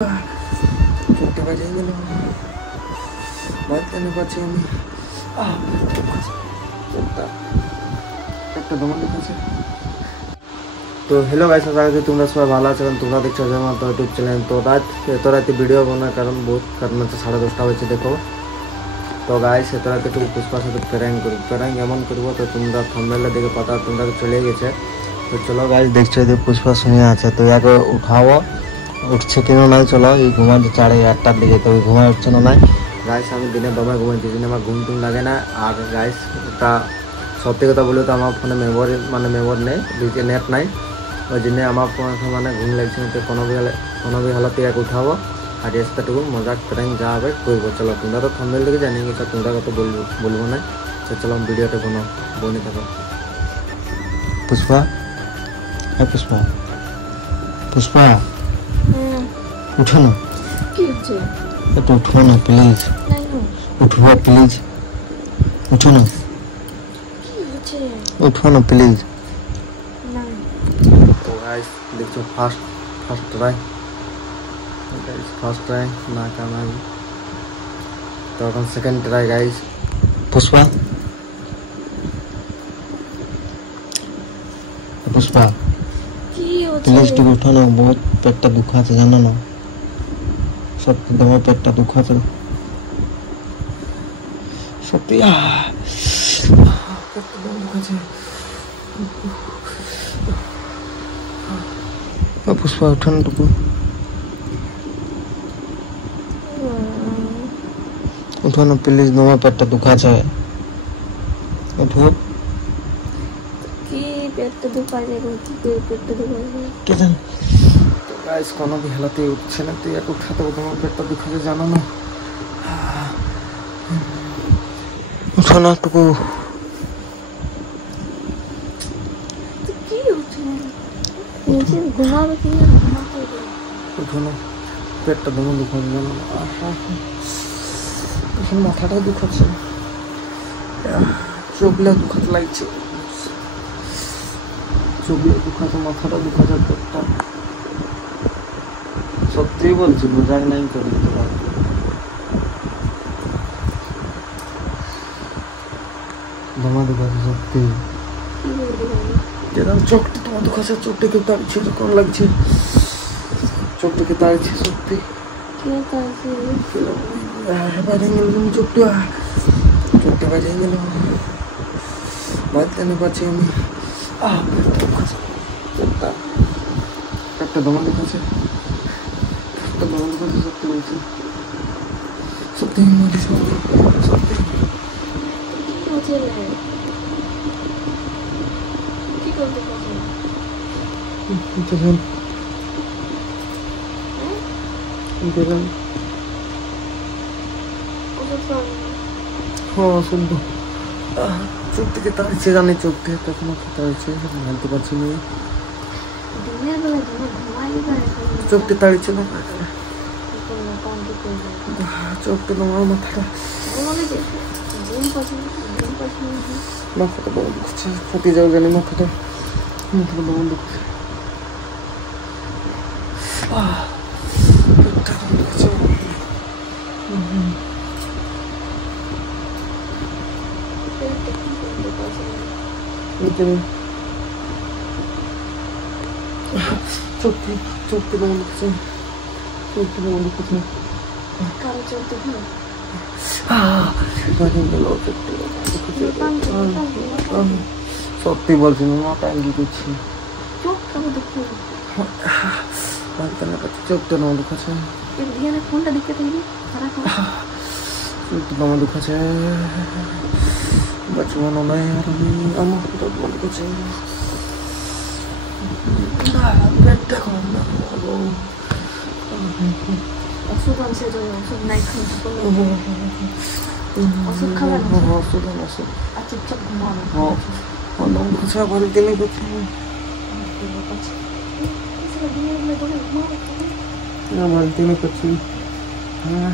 চোখটা বাজিয়ে গেল, বাঁচতে পারছি আমি। চোখটা একটা দমন দেখেছে। তো হ্যালো গাইস, আশা করি তোমরা সবাই ভালো আছো। তোমরা দেখছো আমার ইউটিউব চ্যানেল। তো এত রাতে ভিডিও বানার কারণ হচ্ছে 10:30 হয়েছে দেখো। তো গাইস এত রাতে একটু পুষ্পার সাথে প্র্যাঙ্ক এমন করবো। তো তোমরা থাম্বনেলে দেখে পাতা তোমরা চলে গেছে। তো চলো গাইস, দেখছো যে পুষ্পা শুনে আছে, তো একে উঠাবো। উঠছে কেন নাই, চলো এই ঘুমাতে 8:30টার দিকে, তো ঘুমায় উঠছে না নাই। গাইস আমি দিনে দমে ঘুমাইছি, দিনে আমার ঘুম টুম লাগে না। আর গাইস ওটা সত্যি কথা বলে তো আমার ফোনে মেমোরি নেই, নেট নাই। ওই জন্য আমার ফোনে ঘুম লাগছে না। তো কোনো হালতে এক উঠাবো আর রেস্তাটুকু মজাক প্র্যাঙ্ক যা হবে করবো। চলো তোমরা তো থাম্বনেল থেকে জানিয়ে গেছো, তোমরা কত বলবো না। তো চলো ভিডিওটা বনে থাকো। পুষ্পা, হ্যাঁ পুষ্পা, পুষ্পা উঠো না, একটু উঠো না প্লিজ, উঠবো প্লিজ, উঠো না, উঠো না প্লিজ। তো গাইস দেখছো ফার্স্ট ট্রাই না কামাই। তো এখন second try guys. Pushpa, Pushpa please একটু উঠো না, বহুত পেটটা দুখাচ্ছে জানো না, সত্যি তোমার পেটটা দুখাচ্ছে সত্যি। পুষ্পা উঠো না টুকু, উঠো না প্লিজ, তোমার পেটটা দুখাচ্ছে, উঠো। গাইস কোনো भी হালাতে উঠছে না, তুই এক উঠাতে তোমার পেটটা দুখাচ্ছে জানো না। উঠো না টুকু, উঠো না, পেটটা তোমার দুখাচ্ছে জানো না। মাথাটা দুখাচ্ছে, চোখগুলো দুখাতে লাগছে, চোখগুলো দুখাতে, মাথাটা দুখাতে, পেটটা সত্যি বলছি মজাক নাই করে দিতে পারবো। দমা দুখাচ্ছে সত্যি, যেরকম চোখটা তোমার দুখাচ্ছে, চোখটাকে তাড়িয়েছে যখন লাগছে, চোখটাকে তাড়িয়েছে সত্যি। বাজিয়ে গেল তুমি, চোখটা বাজিয়ে গেল, বাঁচতে পারছি আমি। চোখটা একটা দমা দুখাচ্ছে, সত্যি বলছি, সত্যি বলছি, সত্যি। হ্যাঁ শুনবো, চোখ থেকে তাড়িয়েছে জানি, চোখ থেকে তখন তাড়িয়েছে জানতে পারছি না, চোখটা তাড়িয়েছে না, চোখটা তোমার মাথাটা বন্ধ করছে, ফাটিয়ে যাও জানি মাথাটা বন্ধ করছে, চোখটা বন্ধ করছে, চোখটা বন্ধ করছে, সত্যি বলছি মা ট্যাঙ্গি করছি, চোখটা আমার দুখাচ্ছে, চোখটা আমার দুখাচ্ছে, বাঁচবানো নাই আর আমি, আমার বন্ধ করছে, পেটটা কম না ওষুধ আনছে, ওষুধ নাই ওষুধ খাবার, ওষুধ আছে, চুপচাপ ঘুমানো বাড়িতে নেই করছি না, বাড়িতে নেই করছি, হ্যাঁ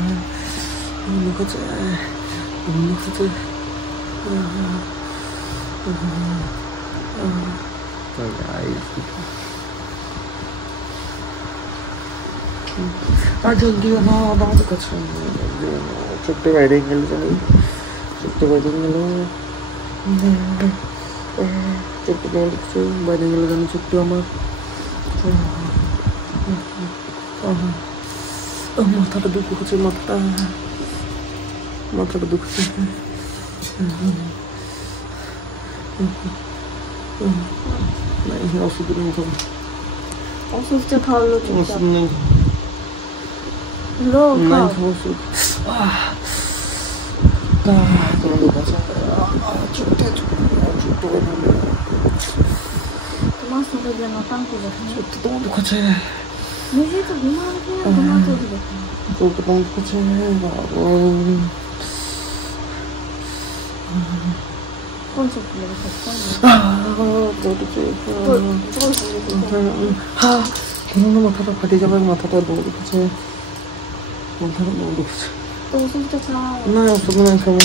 লুকাচ্ছে, লুকাচ্ছে, জলদি না দাঁত কাছে ছোট্ট বাইরে গেল জানি ছোট্ট বাইরে গেল ছোট্ট বাইরে গেল জানি ছোট্ট আমার মাথাটা দুঃখ হচ্ছে মাথাটা দুঃখছে ওষুধ নেই ওষুধটা খাওয়ালো ওষুধ নেই ওষুধ তোমার সঙ্গে যেন টাঙ্কি দেখেন সত্যি তোমার দুঃখ আছে নিজেই তো ঘুমাতে দেখেন তোর তো তোমার দুঃখ আছে কোন চোখ লেগে মাথাটা ফাটে যাবে মাথাটা দৌড় দুঃখছে মাথাটা দৌড় দুঃখছে তো ওষুধটা খাওয়া না ওষুধ নাই খাবো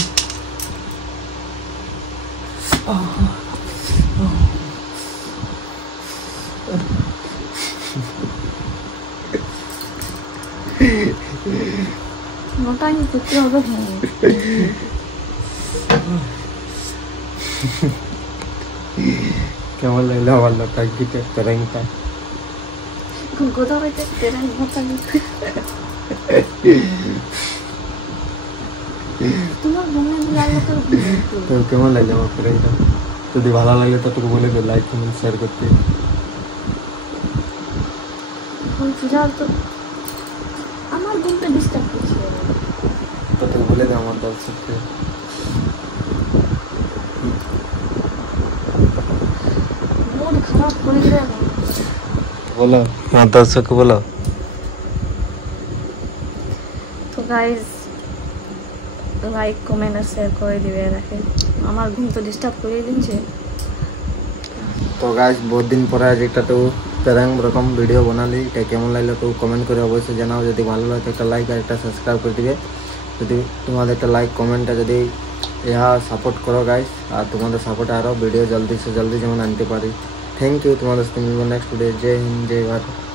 মোটাই করতে হবে কেমন লাগলো আমার লোকটা গিটার তরঙ্গটা গোদা হইতে তেরান মোটা তোমার মনে লাগলো তো কেমন লাগলো আমার তরঙ্গটা যদি ভালো লাগলে তো তোকে বলে দে লাইক কমেন্ট শেয়ার করতে তো আমার ঘুমটা ডিস্টার্ব করছে তো তোকে বলে দে আমার দর্শককে মুড খারাপ করে দেবে বলো আমার দর্শককে বলো তো গাইজ লাইক কমেন্ট আর শেয়ার করে দিবে রাখে আমার ঘুম তো ডিস্টার্ব করে দিচ্ছে তো গাইস বহুত দিন পরে আজ একটা তো তেরঙ্গ রকম ভিডিও বানালি এটা কেমন লাগলো তো কমেন্ট করে অবশ্যই জানাও যদি ভালো লাগে একটা লাইক আর একটা সাবস্ক্রাইব করে দিবে যদি তোমাদের একটা লাইক কমেন্টটা যদি ইহা সাপোর্ট করো গাইস আর তোমাদের সাপোর্টে আরও ভিডিও জলদি সে জলদি যেমন আনতে পারি থ্যাংক ইউ তোমাদের সাথে মিলবো নেক্সট ভিডিও জয় হিন্দ জয় ভারত